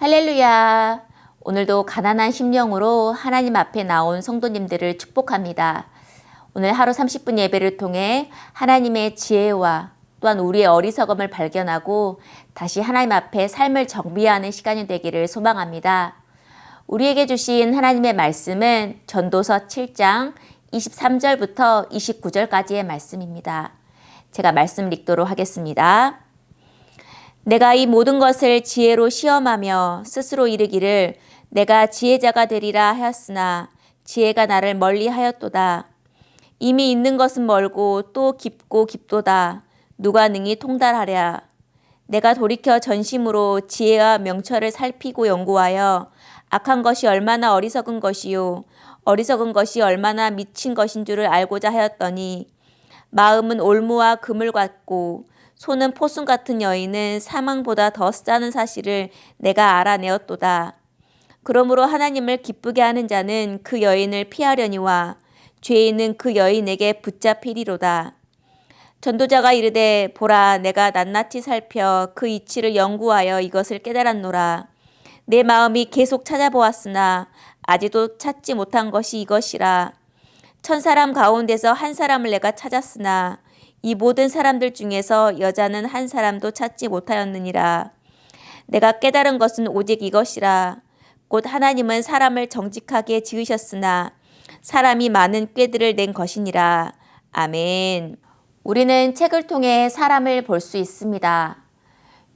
할렐루야! 오늘도 가난한 심령으로 하나님 앞에 나온 성도님들을 축복합니다. 오늘 하루 30분 예배를 통해 하나님의 지혜와 또한 우리의 어리석음을 발견하고 다시 하나님 앞에 삶을 정비하는 시간이 되기를 소망합니다. 우리에게 주신 하나님의 말씀은 전도서 7장 23절부터 29절까지의 말씀입니다. 제가 말씀 읽도록 하겠습니다. 내가 이 모든 것을 지혜로 시험하며 스스로 이르기를 내가 지혜자가 되리라 하였으나 지혜가 나를 멀리 하였도다. 이미 있는 것은 멀고 또 깊고 깊도다. 누가 능히 통달하랴. 내가 돌이켜 전심으로 지혜와 명철을 살피고 연구하여 악한 것이 얼마나 어리석은 것이요 어리석은 것이 얼마나 미친 것인 줄을 알고자 하였더니 마음은 올무와 그물 같고 손은 포순 같은 여인은 사망보다 더 싸는 사실을 내가 알아내었도다. 그러므로 하나님을 기쁘게 하는 자는 그 여인을 피하려니와 죄인은 그 여인에게 붙잡히리로다. 전도자가 이르되 보라 내가 낱낱이 살펴 그 이치를 연구하여 이것을 깨달았노라. 내 마음이 계속 찾아보았으나 아직도 찾지 못한 것이 이것이라. 1000사람 가운데서 한 사람을 내가 찾았으나 이 모든 사람들 중에서 여자는 한 사람도 찾지 못하였느니라. 내가 깨달은 것은 오직 이것이라. 곧 하나님은 사람을 정직하게 지으셨으나 사람이 많은 꾀들을 낸 것이니라. 아멘. 우리는 책을 통해 사람을 볼 수 있습니다.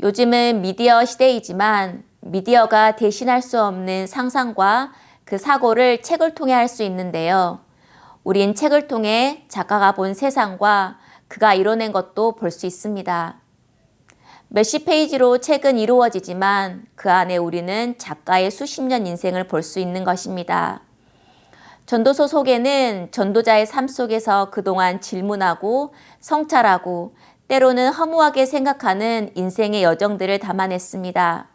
요즘은 미디어 시대이지만 미디어가 대신할 수 없는 상상과 그 사고를 책을 통해 할 수 있는데요. 우린 책을 통해 작가가 본 세상과 그가 이뤄낸 것도 볼 수 있습니다. 몇십 페이지로 책은 이루어지지만 그 안에 우리는 작가의 수십 년 인생을 볼 수 있는 것입니다. 전도서 속에는 전도자의 삶 속에서 그동안 질문하고 성찰하고 때로는 허무하게 생각하는 인생의 여정들을 담아냈습니다.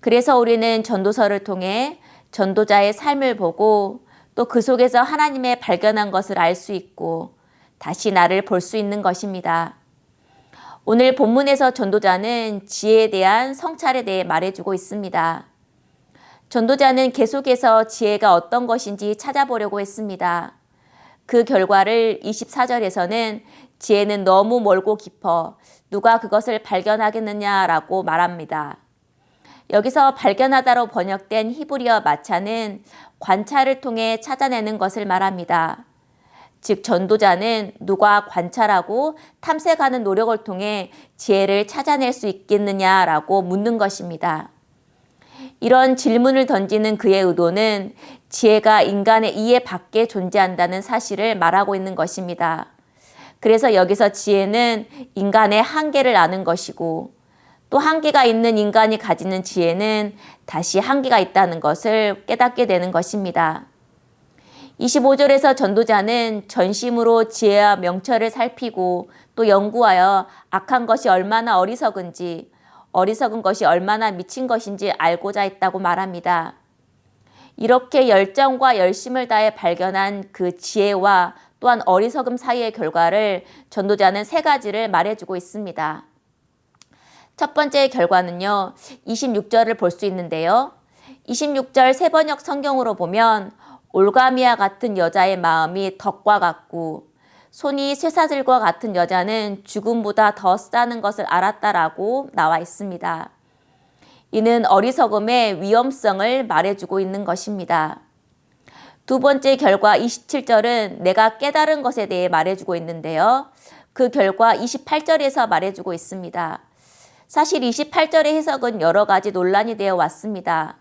그래서 우리는 전도서를 통해 전도자의 삶을 보고 또 그 속에서 하나님의 발견한 것을 알 수 있고 다시 나를 볼 수 있는 것입니다. 오늘 본문에서 전도자는 지혜에 대한 성찰에 대해 말해주고 있습니다. 전도자는 계속해서 지혜가 어떤 것인지 찾아보려고 했습니다. 그 결과를 24절에서는 지혜는 너무 멀고 깊어 누가 그것을 발견하겠느냐라고 말합니다. 여기서 발견하다로 번역된 히브리어 마차는 관찰을 통해 찾아내는 것을 말합니다. 즉 전도자는 누가 관찰하고 탐색하는 노력을 통해 지혜를 찾아낼 수 있겠느냐라고 묻는 것입니다. 이런 질문을 던지는 그의 의도는 지혜가 인간의 이해 밖에 존재한다는 사실을 말하고 있는 것입니다. 그래서 여기서 지혜는 인간의 한계를 아는 것이고 또 한계가 있는 인간이 가지는 지혜는 다시 한계가 있다는 것을 깨닫게 되는 것입니다. 25절에서 전도자는 전심으로 지혜와 명철을 살피고 또 연구하여 악한 것이 얼마나 어리석은지 어리석은 것이 얼마나 미친 것인지 알고자 했다고 말합니다. 이렇게 열정과 열심을 다해 발견한 그 지혜와 또한 어리석음 사이의 결과를 전도자는 세 가지를 말해주고 있습니다. 첫 번째 결과는요, 26절을 볼 수 있는데요. 26절 세번역 성경으로 보면 올가미와 같은 여자의 마음이 덕과 같고 손이 쇠사슬과 같은 여자는 죽음보다 더 싸는 것을 알았다라고 나와 있습니다. 이는 어리석음의 위험성을 말해주고 있는 것입니다. 두 번째 결과 27절은 내가 깨달은 것에 대해 말해주고 있는데요. 그 결과 28절에서 말해주고 있습니다. 사실 28절의 해석은 여러 가지 논란이 되어 왔습니다.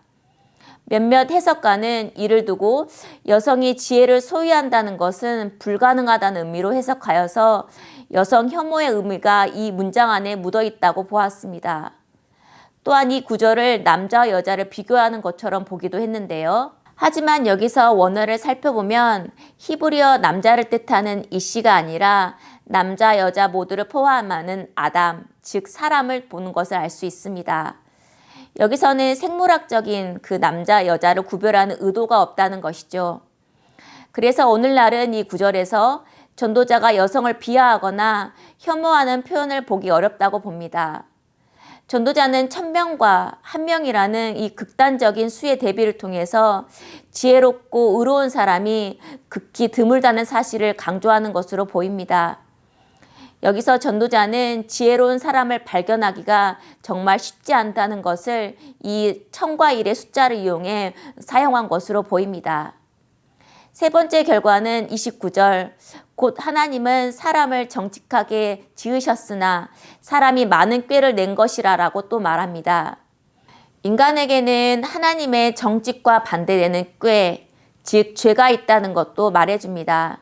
몇몇 해석가는 이를 두고 여성이 지혜를 소유한다는 것은 불가능하다는 의미로 해석하여서 여성 혐오의 의미가 이 문장 안에 묻어 있다고 보았습니다. 또한 이 구절을 남자와 여자를 비교하는 것처럼 보기도 했는데요. 하지만 여기서 원어를 살펴보면 히브리어 남자를 뜻하는 이씨가 아니라 남자, 여자 모두를 포함하는 아담, 즉 사람을 보는 것을 알 수 있습니다. 여기서는 생물학적인 그 남자, 여자를 구별하는 의도가 없다는 것이죠. 그래서 오늘날은 이 구절에서 전도자가 여성을 비하하거나 혐오하는 표현을 보기 어렵다고 봅니다. 전도자는 1000명과 1명이라는 이 극단적인 수의 대비를 통해서 지혜롭고 의로운 사람이 극히 드물다는 사실을 강조하는 것으로 보입니다. 여기서 전도자는 지혜로운 사람을 발견하기가 정말 쉽지 않다는 것을 이 1000과 1의 숫자를 이용해 사용한 것으로 보입니다. 세 번째 결과는 29절, 곧 하나님은 사람을 정직하게 지으셨으나 사람이 많은 꾀를 낸 것이라 라고 또 말합니다. 인간에게는 하나님의 정직과 반대되는 꾀, 즉 죄가 있다는 것도 말해줍니다.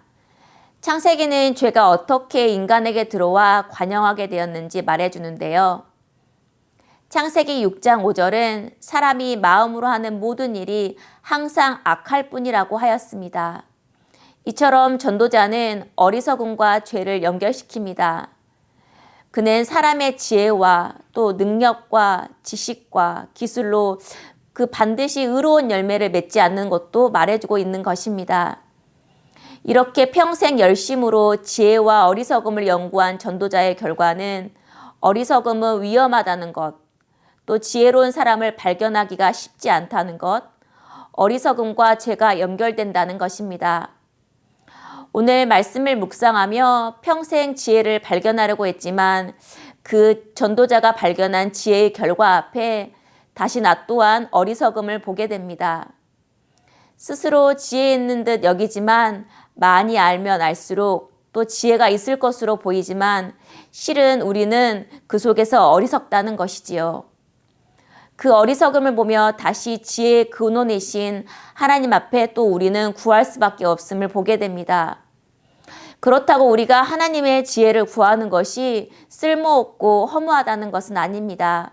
창세기는 죄가 어떻게 인간에게 들어와 관영하게 되었는지 말해주는데요. 창세기 6장 5절은 사람이 마음으로 하는 모든 일이 항상 악할 뿐이라고 하였습니다. 이처럼 전도자는 어리석음과 죄를 연결시킵니다. 그는 사람의 지혜와 또 능력과 지식과 기술로 그 반드시 의로운 열매를 맺지 않는 것도 말해주고 있는 것입니다. 이렇게 평생 열심으로 지혜와 어리석음을 연구한 전도자의 결과는 어리석음은 위험하다는 것, 또 지혜로운 사람을 발견하기가 쉽지 않다는 것, 어리석음과 죄가 연결된다는 것입니다. 오늘 말씀을 묵상하며 평생 지혜를 발견하려고 했지만 그 전도자가 발견한 지혜의 결과 앞에 다시 나 또한 어리석음을 보게 됩니다. 스스로 지혜 있는 듯 여기지만 많이 알면 알수록 또 지혜가 있을 것으로 보이지만 실은 우리는 그 속에서 어리석다는 것이지요. 그 어리석음을 보며 다시 지혜의 근원이신 하나님 앞에 또 우리는 구할 수밖에 없음을 보게 됩니다. 그렇다고 우리가 하나님의 지혜를 구하는 것이 쓸모없고 허무하다는 것은 아닙니다.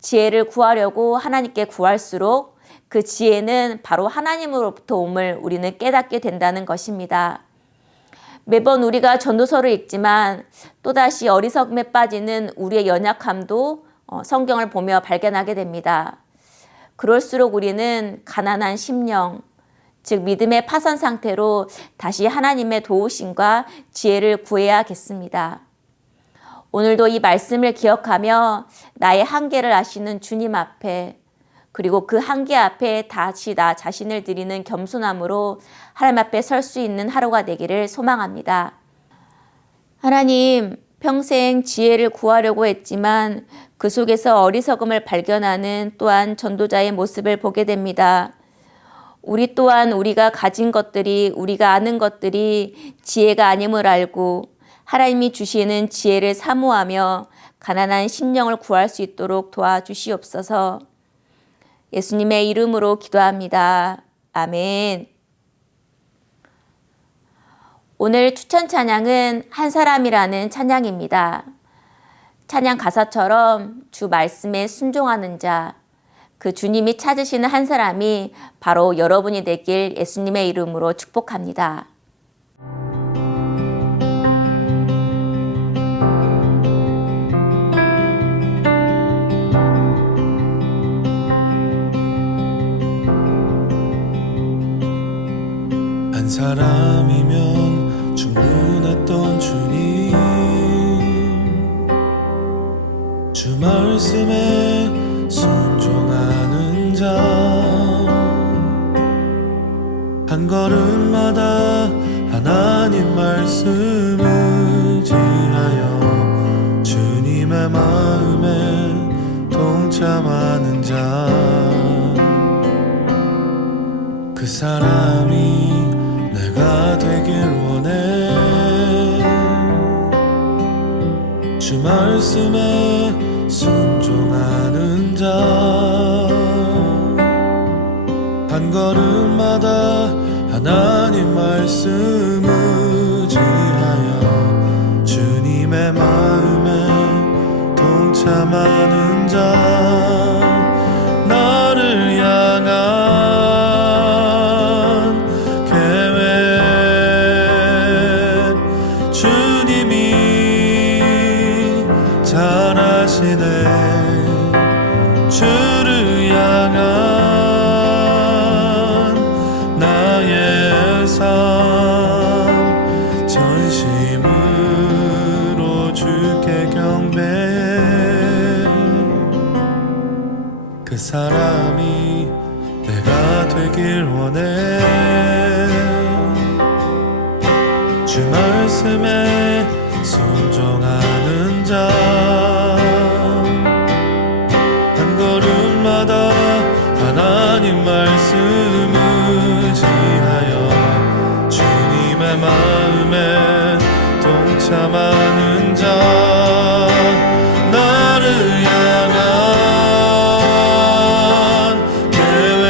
지혜를 구하려고 하나님께 구할수록 그 지혜는 바로 하나님으로부터 옴을 우리는 깨닫게 된다는 것입니다. 매번 우리가 전도서를 읽지만 또다시 어리석음에 빠지는 우리의 연약함도 성경을 보며 발견하게 됩니다. 그럴수록 우리는 가난한 심령, 즉 믿음의 파산 상태로 다시 하나님의 도우심과 지혜를 구해야겠습니다. 오늘도 이 말씀을 기억하며 나의 한계를 아시는 주님 앞에 그리고 그 한계 앞에 다시 나 자신을 드리는 겸손함으로 하나님 앞에 설 수 있는 하루가 되기를 소망합니다. 하나님, 평생 지혜를 구하려고 했지만 그 속에서 어리석음을 발견하는 또한 전도자의 모습을 보게 됩니다. 우리 또한 우리가 가진 것들이, 우리가 아는 것들이 지혜가 아님을 알고 하나님이 주시는 지혜를 사모하며 가난한 심령을 구할 수 있도록 도와주시옵소서. 예수님의 이름으로 기도합니다. 아멘. 오늘 추천 찬양은 한 사람이라는 찬양입니다. 찬양 가사처럼 주 말씀에 순종하는 자, 그 주님이 찾으시는 한 사람이 바로 여러분이 되길 예수님의 이름으로 축복합니다. 한 사람이면 충분했던 주님, 주 말씀에 순종하는 자, 한 걸음마다 하나님 말씀 의지하여 주님의 마음에 동참하는 자, 그 사람이 내가 되길 원해. 주 말씀에 순종하는 자, 한 걸음마다 하나님 말씀 의지하여 주님의 마음에 동참하는 자, 나를 향한 계획 주님이 잘 아시네. 주를 향한 나의 삶 전심으로 주께 경배해. 그 사람이 내가 되길 원해. 주 말씀에 순종하는 자, 한 걸음마다 하나님 말씀 의지하여 주님의 마음에 동참하는 자, 나를 향한 계획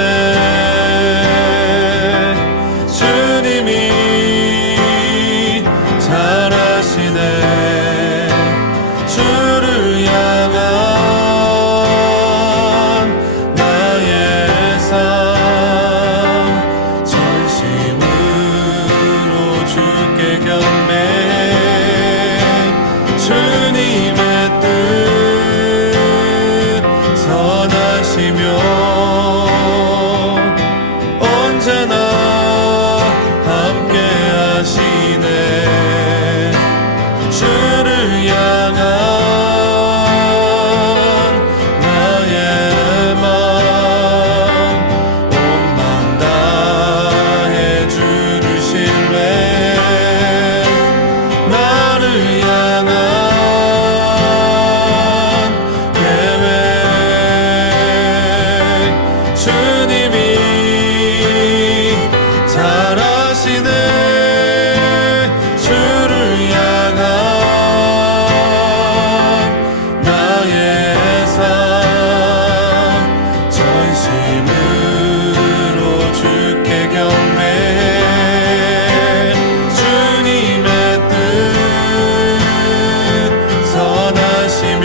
주님이 잘하시네. 주를 향한 나의 삶 전심으로 주께 경배해. 주님의 뜻 선하시며 언제나 함께 하시네. 주를 향한 나의 맘 온맘 다해 주를 신뢰. 나를 향한 계획 주님이 잘하시네. 주를 향한 나의 삶 전심으로 주께 경배해. 주님의 뜻 선하시며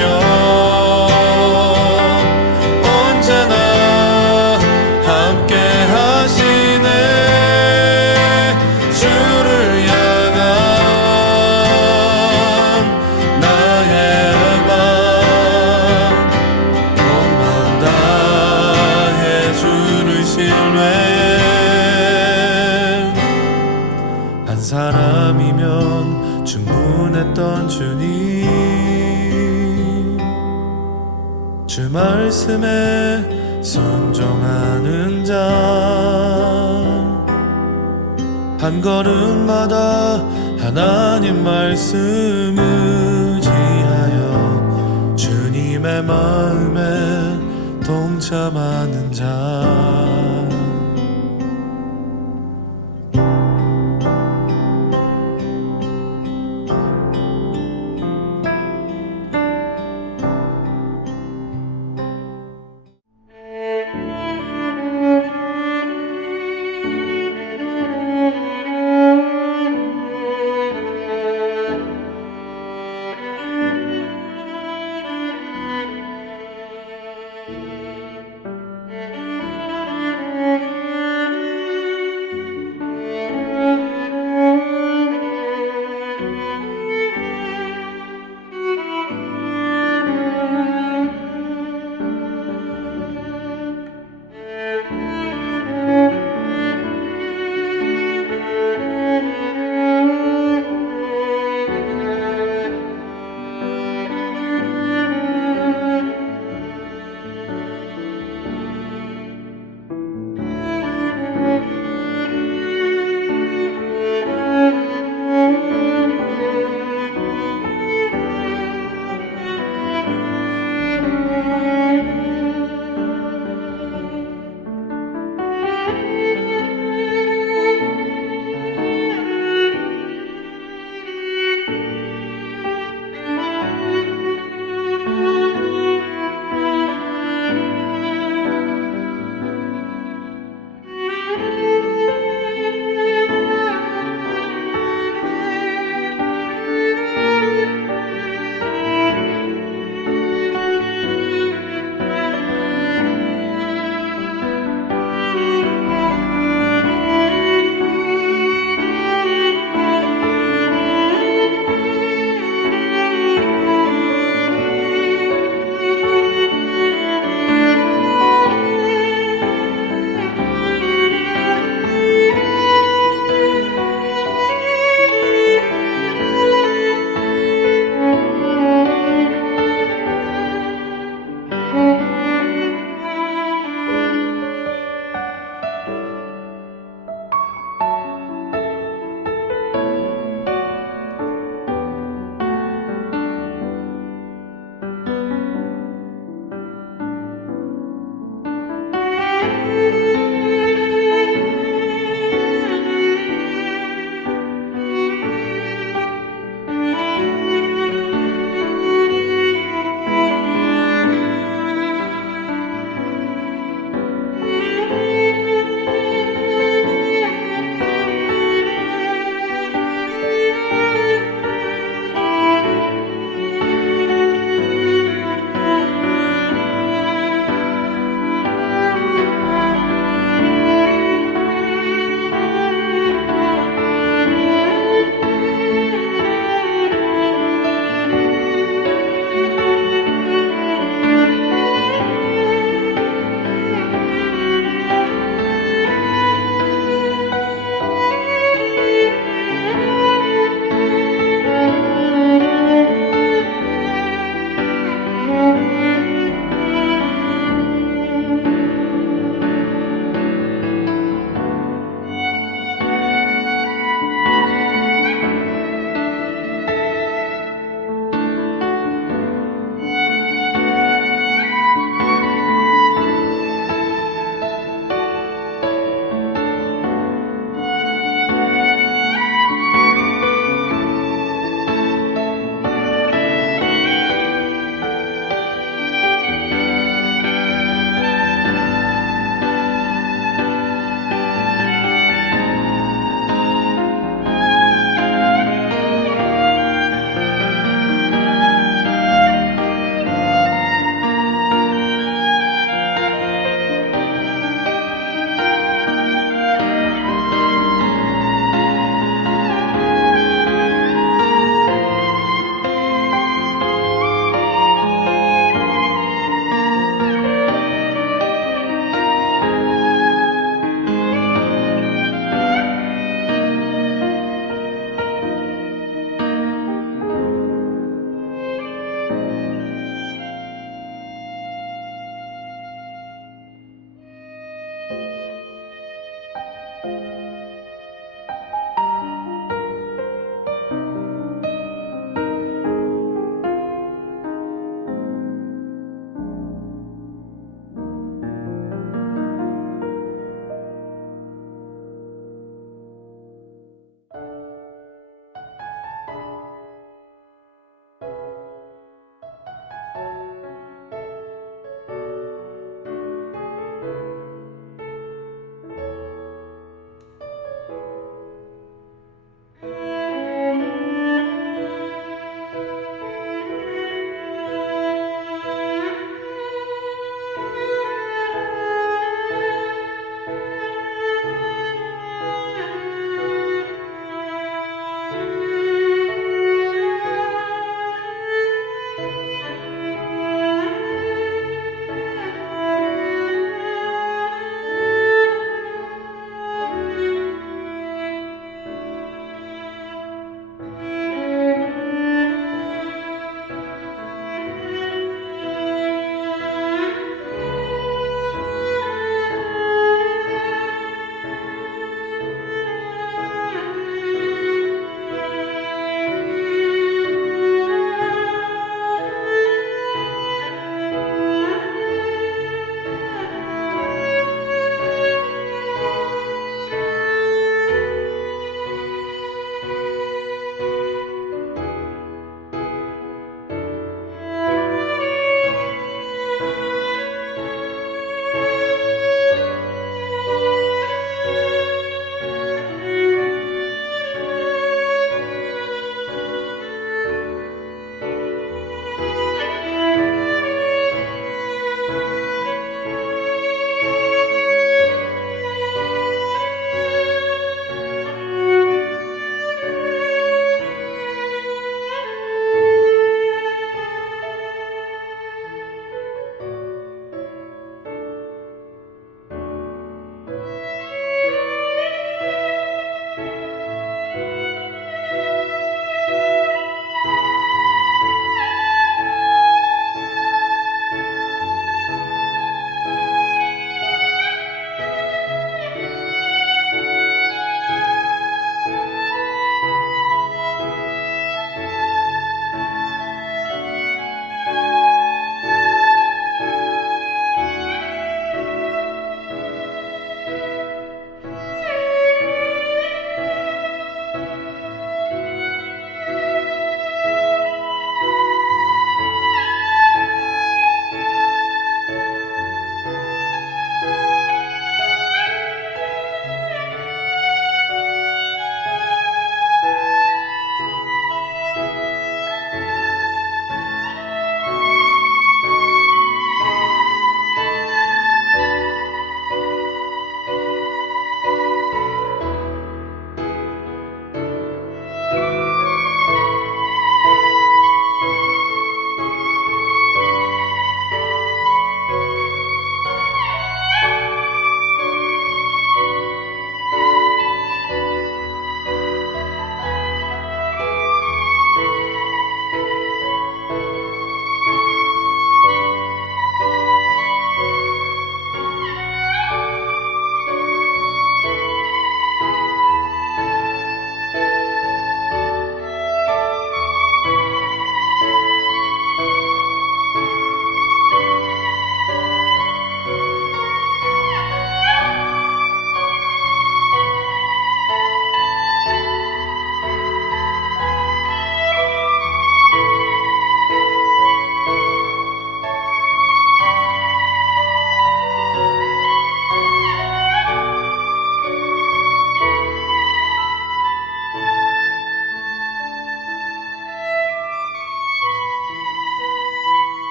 언제나 함께 하시네. 주를 향한 나의 맘 온맘 다해 주를 신뢰해. 한 사람이면 충분했던 주님, 주 말씀에 순종하는 자, 한 걸음마다 하나님 말씀 의지하여 주님의 마음에 동참하는 자.